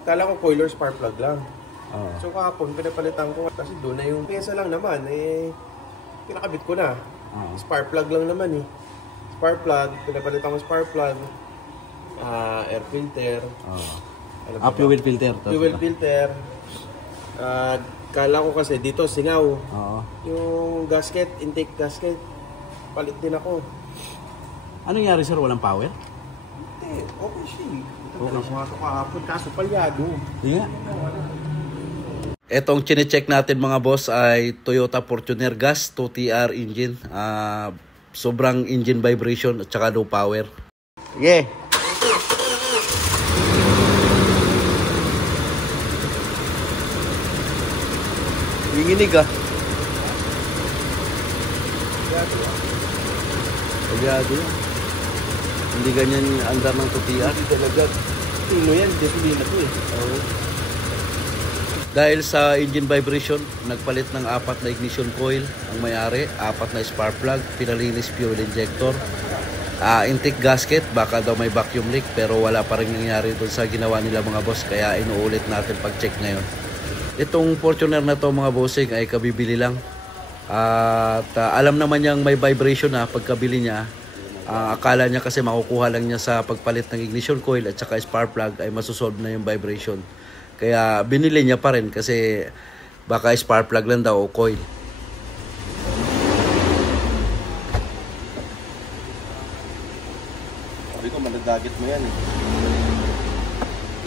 Kala ko coil or spark plug lang. Oo. So kahapon, pinapalitan ko kasi doon na yung pyesa lang naman. Pinakabit ko na. Spark plug lang naman eh. Spark plug, pinapalitan ko spark plug. Air filter. Fuel filter. Fuel filter. Kala ko kasi dito singaw. Oo. Yung gasket, intake gasket. Palit din ako. Ano nangyari sir? Walang power? Hindi, okay siya. Ito lang pumasok kahapon, kaso palyado. Yeah. Etong chine-check natin mga boss ay Toyota Fortuner Gas 2TR engine. Sobrang engine vibration at saka low power. Yeah. Nanginginig ah. Palyado yan. Hindi ganyan andar ng 2TR. Hindi talaga. Tino yan, gasolina to eh. Dahil sa engine vibration, nagpalit ng 4 na ignition coil ang may-ari, 4 na spark plug, pinalinis fuel injector, intake gasket, baka daw may vacuum leak pero wala pa rin nangyari doon sa ginawa nila mga boss, kaya inuulit natin pag-check ngayon. Itong Fortuner na to mga bossing ay kabibili lang. At alam naman niyang may vibration na pagkabili niya. Akala niya kasi makukuha lang niya sa pagpalit ng ignition coil at saka spark plug ay masusolve na yung vibration. Kaya binili niya pa rin kasi baka spark plug lang daw o coil. Sabi ko, manadagit mo yan eh.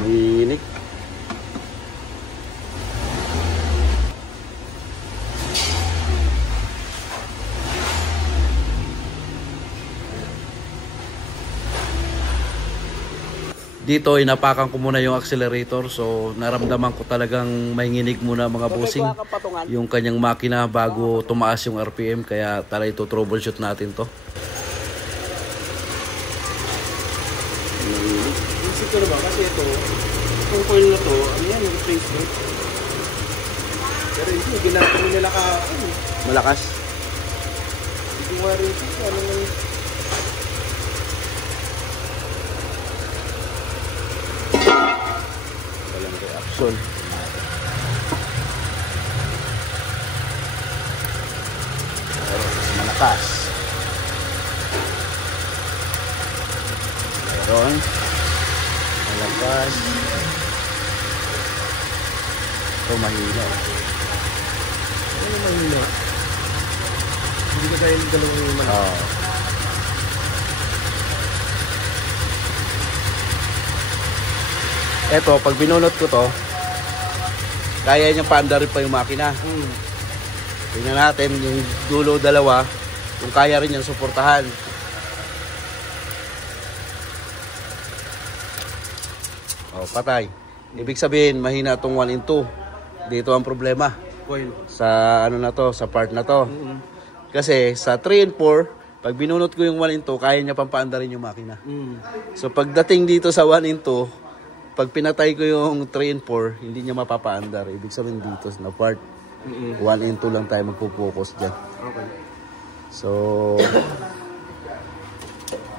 Inik. Dito inapakan ko muna yung accelerator, so naramdaman ko talagang may nginig muna mga bossing yung kanyang makina bago tumaas yung RPM, kaya tala ito troubleshoot natin to. Isip ko naman kasi ito, itong coil na to, ano yan, replacement. Pero hindi, ginagawa nila Malakas. Hindi ko nga rin ito, ano nga. Walang reaction. Malakas. Meron. Malakas. Ito mahina. Ano mahina? Hindi ka tayo dalawang yung mahina. Eto, pag binunot ko to, kaya niyang paandarin pa yung makina. Tingnan natin yung dulo dalawa, kung kaya rin niyang suportahan. Patay. Ibig sabihin, mahina itong 1 in 2. Dito ang problema. Coil. Sa ano na to, sa part na to. Kasi sa 3 and 4, pag binunot ko yung 1 in 2, kaya niya pang paandarin yung makina. So pagdating dito sa 1 in 2, pag pinatay ko yung 3 and 4, hindi niya mapapaandar. Ibig sabihin dito na part, 1 and 2 lang tayo magpo-focus dyan. Okay. So,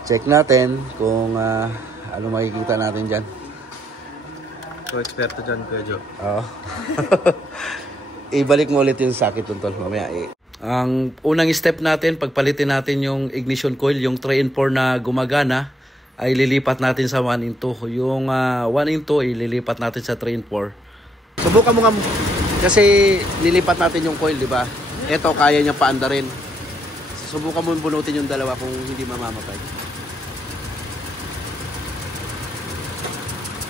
check natin kung ano makikita natin dyan. So, eksperto dyan, Kuya Joe. Oo. Ibalik mo ulit yung sakit tol mamaya. Ang unang step natin, pagpalitin natin yung ignition coil, yung 3 and 4 na gumagana, ay lilipat natin sa 1 in 2. Yung 1 in 2 ililipat natin sa 3 in 4. Subukan mo nga kasi lilipat natin yung coil, di ba? Ito kaya niya paandarin. Subukan mo bunutin yung dalawa kung hindi mamamatay.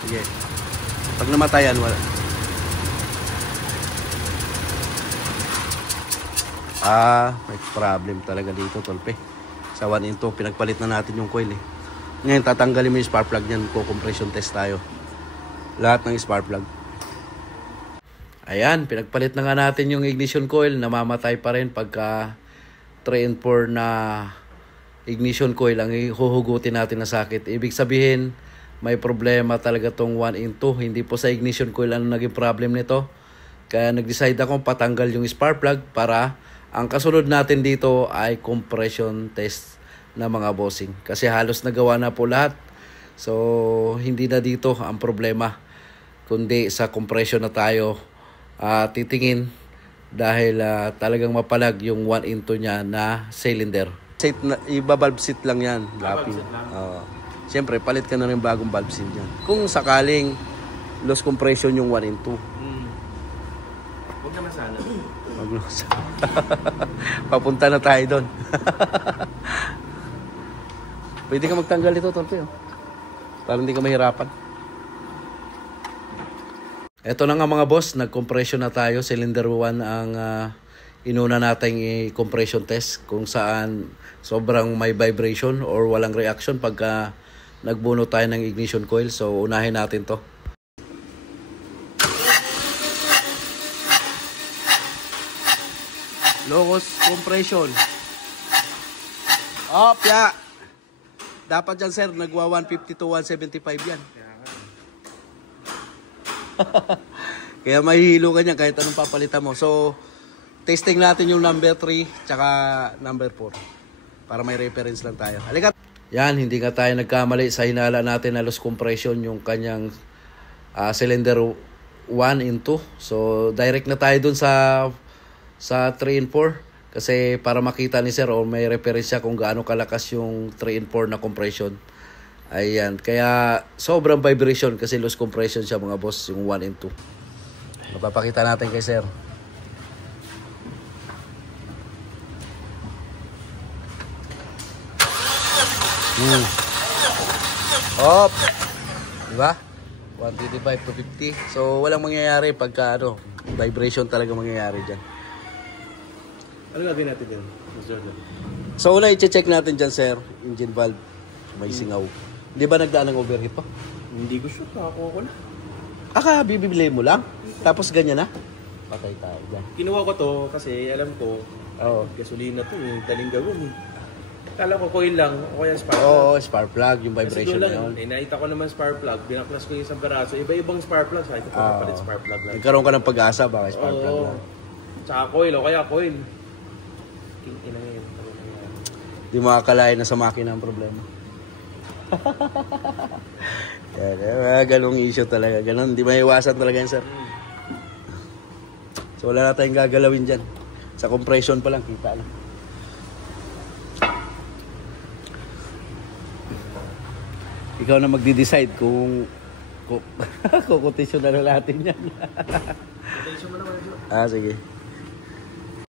Sige. Pag namatayan, wala. May problem talaga dito, tolpe. Sa 1 in 2, pinagpalit na natin yung coil eh. Ngayon, tatanggalin mo yung spark plug niyan. Compression test tayo. Lahat ng spark plug. Ayan, pinagpalit na nga natin yung ignition coil. Namamatay pa rin pagka 3 and 4 na ignition coil ang ihuhugutin natin na sakit. Ibig sabihin, may problema talaga tong 1 in 2. Hindi po sa ignition coil ang naging problem nito. Kaya nag-decide akong patanggal yung spark plug para ang kasunod natin dito ay compression test na mga bossing. Kasi halos nagawa na po lahat. So, hindi na dito ang problema. kundi sa compression na tayo titingin dahil talagang mapalag yung 1-in-2 niya na cylinder. Iba-valve seat lang yan. Valve seat lang? Siyempre, palit ka na rin bagong valve seat yan. Kung sakaling loss compression yung 1-in-2. Huwag naman sana. Mag-loss. Papunta na tayo doon. Pwede ka magtanggal ito, Torpe. Para hindi ka mahirapan. Ito na nga mga boss, nag-compression na tayo. Cylinder 1 ang inuna nating i-compression test kung saan sobrang may vibration or walang reaction pagka nagbuno tayo ng ignition coil. So unahin natin to. Locos compression. Ya. Dapat dyan sir, nagwa 150 to 175 yan. Kaya mahihilo ka niya kahit anong papalitan mo. So, testing natin yung number 3 tsaka number 4 para may reference lang tayo. Halika. Yan, hindi nga tayo nagkamali sa hinala natin na loss compression yung kanyang cylinder 1-in-2. So, direct na tayo dun sa 3-in-4 kasi para makita ni sir o may reference siya kung gaano kalakas yung 3-in-4 na compression. Ayan, kaya sobrang vibration kasi loss compression siya mga boss, yung 1-in-2. Mapapakita natin kay sir. Hop! Diba? 125 to 50. So, walang mangyayari pagka vibration talaga mangyayari dyan. Ano gagawin natin dyan, Mr. Jordan? So, una i-check natin dyan, sir. Engine valve. May singaw. Di ba nagdaan ng overheat pa? Hindi ko sure. Nakakuha ko na. Bibili mo lang? Tapos ganyan na? Patay tayo dyan. Kinuha ko to kasi alam ko, gasolina to eh. Daling gawin eh. Kala ko coil lang o kaya spark plug. Oo, spark plug. Yung vibration na yun. Nakita ko naman spark plug. Binaklas ko yung isang peraso. Iba-ibang spark plug. Sabi ko palit spark plug lang. Nagkaroon ka ng pag-asa baka spark plug lang. Tsaka coil o kaya coil. Di makakalain na sa makina ang problema. Ganong issue talaga. Ganon, di maiwasan talaga yan, sir. So wala na tayong gagalawin dyan. Sa compression pa lang, kita lang. Ikaw na magdi-decide kung kukotisyon na natin yan. Kukotisyon mo naman. Sige.